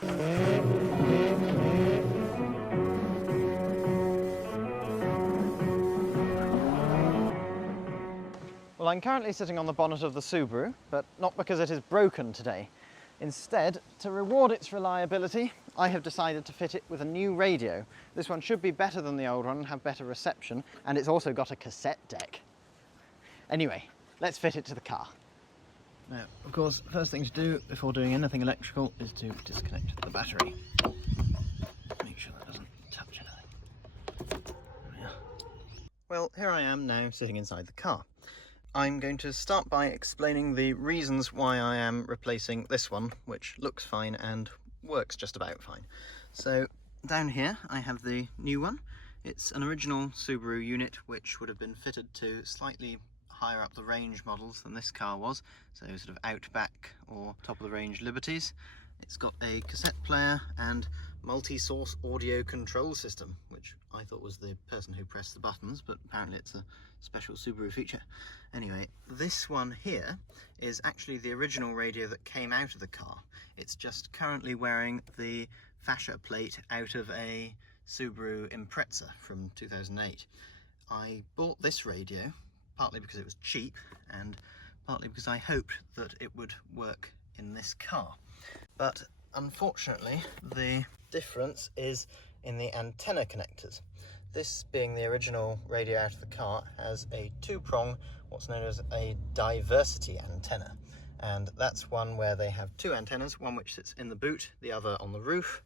Well, I'm currently sitting on the bonnet of the Subaru, but not because it is broken today. Instead, to reward its reliability, I have decided to fit it with a new radio. This one should be better than the old one and have better reception, and it's also got a cassette deck. Anyway, let's fit it to the car. Now, of course, the first thing to do before doing anything electrical is to disconnect the battery. Make sure that doesn't touch anything. There we are. Well, here I am now sitting inside the car. I'm going to start by explaining the reasons why I am replacing this one, which looks fine and works just about fine. So down here I have the new one. It's an original Subaru unit which would have been fitted to slightly higher up the range models than this car was, so sort of Outback or top of the range Liberties. It's got a cassette player and multi-source audio control system, which I thought was the person who pressed the buttons, but apparently it's a special Subaru feature. Anyway, this one here is actually the original radio that came out of the car. It's just currently wearing the fascia plate out of a Subaru Impreza from 2008. I bought this radio partly because it was cheap and partly because I hoped that it would work in this car. But unfortunately, the difference is in the antenna connectors. This, being the original radio out of the car, has a two-prong, what's known as a diversity antenna. And that's one where they have two antennas, one which sits in the boot, the other on the roof,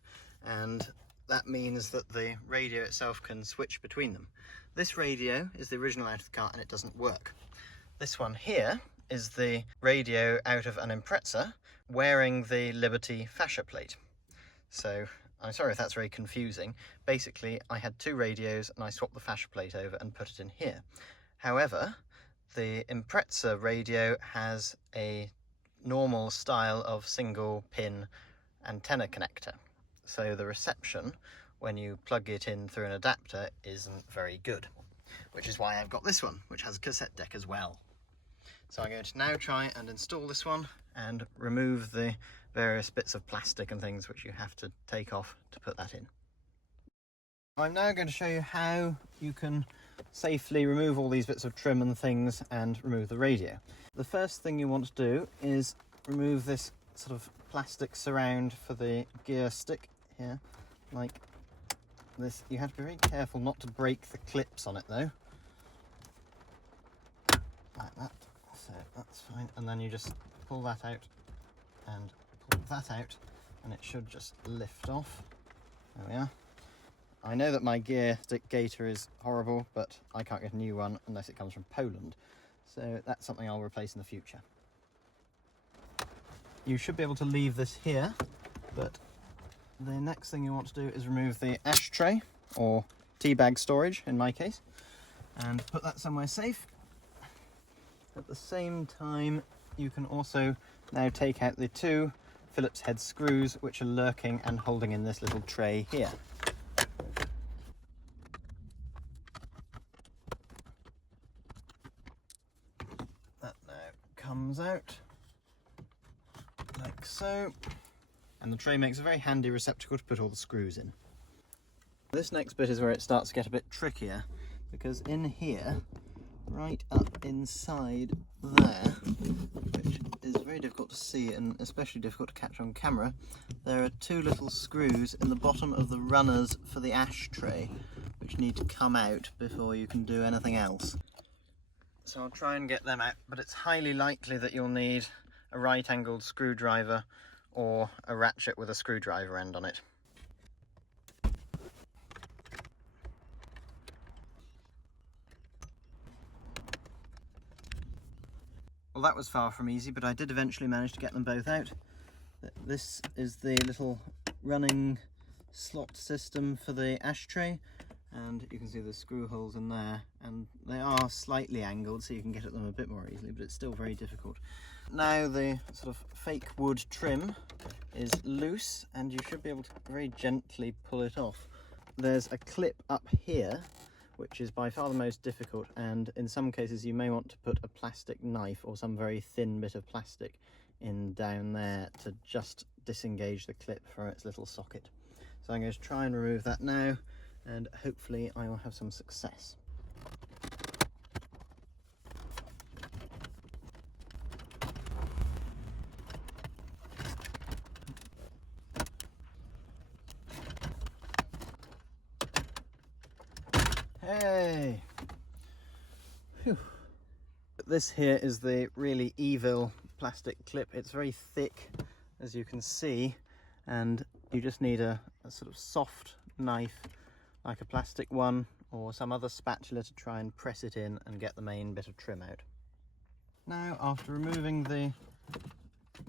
and that means that the radio itself can switch between them. This radio is the original out of the car and it doesn't work. This one here is the radio out of an Impreza wearing the Liberty fascia plate. So I'm sorry if that's very confusing. Basically, I had two radios and I swapped the fascia plate over and put it in here. However, the Impreza radio has a normal style of single pin antenna connector. So the reception when you plug it in through an adapter isn't very good, which is why I've got this one, which has a cassette deck as well. So I'm going to now try and install this one and remove the various bits of plastic and things which you have to take off to put that in. I'm now going to show you how you can safely remove all these bits of trim and things and remove the radio. The first thing you want to do is remove this sort of plastic surround for the gear stick here, like this. You have to be very careful not to break the clips on it though, like that. So that's fine, and then you just pull that out and pull that out and it should just lift off. There we are. I know that my gear stick gaiter is horrible, but I can't get a new one unless it comes from Poland, so that's something I'll replace in the future. You should be able to leave this here, but the next thing you want to do is remove the ashtray, or tea bag storage in my case, and put that somewhere safe. At the same time, you can also now take out the two Phillips head screws which are lurking and holding in this little tray here. That now comes out like so, and the tray makes a very handy receptacle to put all the screws in. This next bit is where it starts to get a bit trickier, because in here, right up inside there, which is very difficult to see and especially difficult to catch on camera, there are two little screws in the bottom of the runners for the ashtray which need to come out before you can do anything else. So I'll try and get them out, but it's highly likely that you'll need a right-angled screwdriver or a ratchet with a screwdriver end on it. Well, that was far from easy, but I did eventually manage to get them both out. This is the little running slot system for the ashtray, and you can see the screw holes in there, and they are slightly angled so you can get at them a bit more easily, but it's still very difficult. Now the sort of fake wood trim is loose, and you should be able to very gently pull it off. There's a clip up here which is by far the most difficult, and in some cases you may want to put a plastic knife or some very thin bit of plastic in down there to just disengage the clip from its little socket. So I'm going to try and remove that now, and hopefully I will have some success. Hey! Whew. This here is the really evil plastic clip. It's very thick, as you can see, and you just need a sort of soft knife, like a plastic one or some other spatula, to try and press it in and get the main bit of trim out. Now, after removing the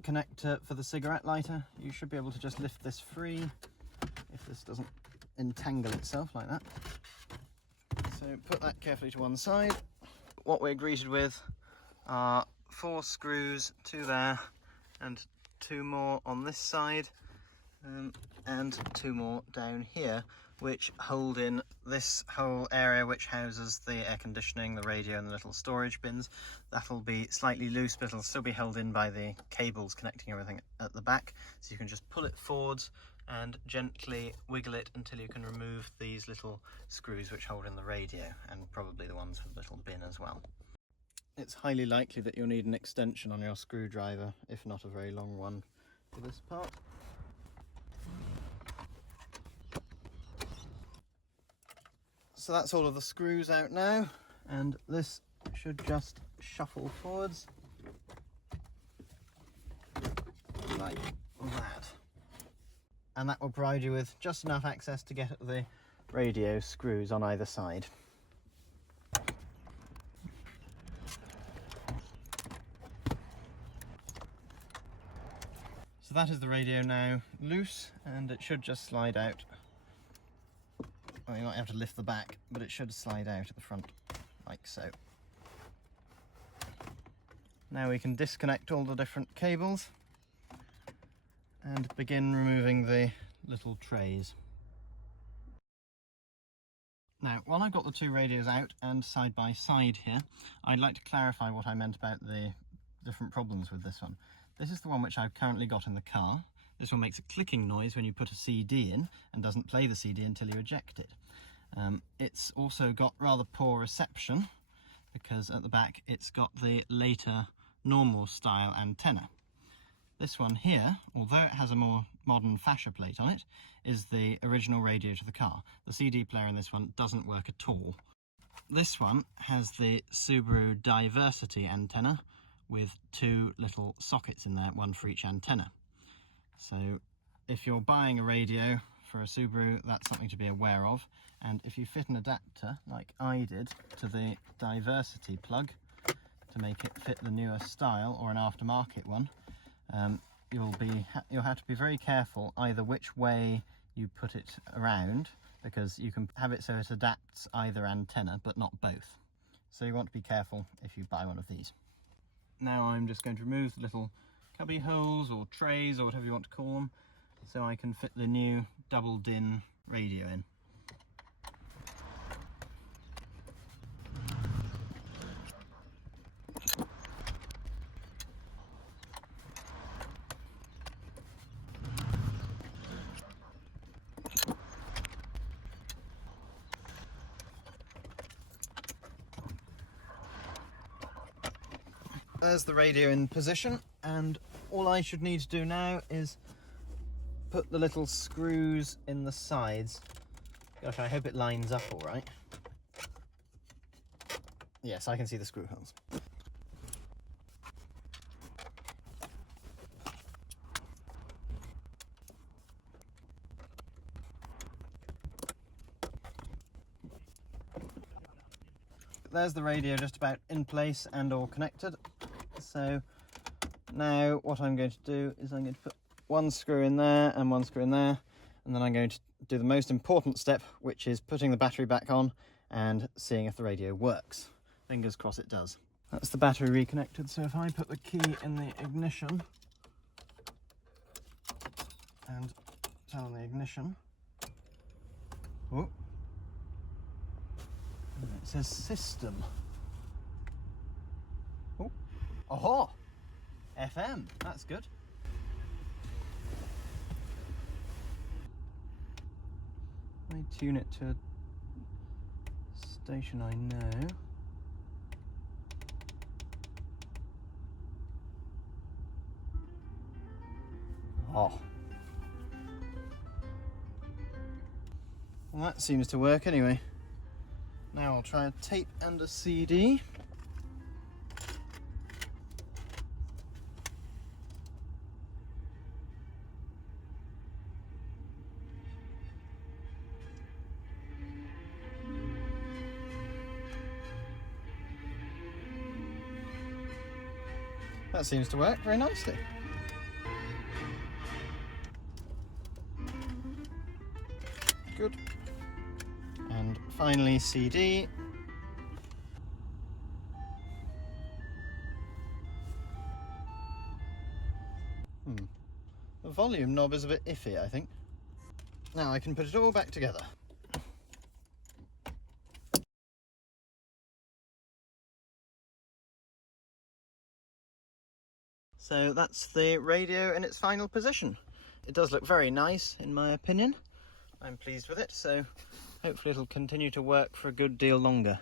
connector for the cigarette lighter, you should be able to just lift this free, if this doesn't entangle itself like that. So put that carefully to one side. What we're greeted with are 4 screws, 2 there and 2 more on this side, and 2 more down here, which hold in this whole area which houses the air conditioning, the radio and the little storage bins. That'll be slightly loose, but it'll still be held in by the cables connecting everything at the back. So you can just pull it forwards and gently wiggle it until you can remove these little screws which hold in the radio, and probably the ones for the little bin as well. It's highly likely that you'll need an extension on your screwdriver, if not a very long one, for this part. So that's all of the screws out now, and this should just shuffle forwards like that. And that will provide you with just enough access to get at the radio screws on either side. So that is the radio now loose, and it should just slide out. Well, you might have to lift the back, but it should slide out at the front, like so. Now we can disconnect all the different cables and begin removing the little trays. Now, while I've got the 2 radios out and side by side here, I'd like to clarify what I meant about the different problems with this one. This is the one which I've currently got in the car. This one makes a clicking noise when you put a CD in and doesn't play the CD until you eject it. It's also got rather poor reception because at the back it's got the later normal style antenna. This one here, although it has a more modern fascia plate on it, is the original radio to the car. The CD player in this one doesn't work at all. This one has the Subaru Diversity antenna with 2 little sockets in there, one for each antenna. So if you're buying a radio for a Subaru, that's something to be aware of. And if you fit an adapter, like I did, to the Diversity plug to make it fit the newer style or an aftermarket one, you'll have to be very careful either which way you put it around, because you can have it so it adapts either antenna but not both. So you want to be careful if you buy one of these. Now I'm just going to remove the little cubby holes or trays or whatever you want to call them, so I can fit the new double DIN radio in. There's the radio in position, and all I should need to do now is put the little screws in the sides. Gosh, I hope it lines up all right. Yes, I can see the screw holes. There's the radio just about in place and all connected. So now what I'm going to do is I'm going to put 1 screw in there and 1 screw in there, and then I'm going to do the most important step, which is putting the battery back on and seeing if the radio works. Fingers crossed it does. That's the battery reconnected, so if I put the key in the ignition and turn on the ignition, oh, It says system. Oh, aha! FM, that's good. I tune it to a station I know. Oh. Well, that seems to work anyway. Now I'll try a tape and a CD. That seems to work very nicely. Good. And finally CD. The volume knob is a bit iffy, I think. Now I can put it all back together. So that's the radio in its final position. It does look very nice in my opinion. I'm pleased with it, so hopefully it'll continue to work for a good deal longer.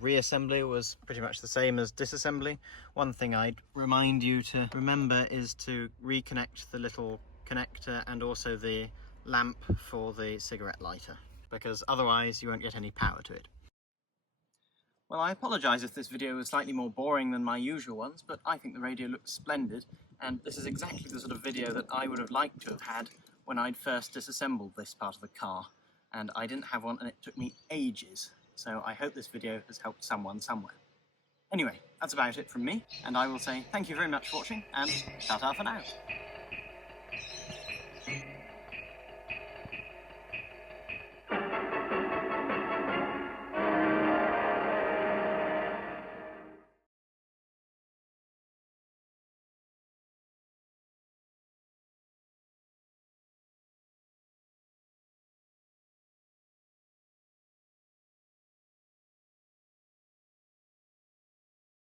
Reassembly was pretty much the same as disassembly. One thing I'd remind you to remember is to reconnect the little connector and also the lamp for the cigarette lighter, because otherwise you won't get any power to it. Well, I apologise if this video was slightly more boring than my usual ones, but I think the radio looks splendid, and this is exactly the sort of video that I would have liked to have had when I'd first disassembled this part of the car, and I didn't have one and it took me ages, so I hope this video has helped someone somewhere. Anyway, that's about it from me, and I will say thank you very much for watching, and ta-ta for now.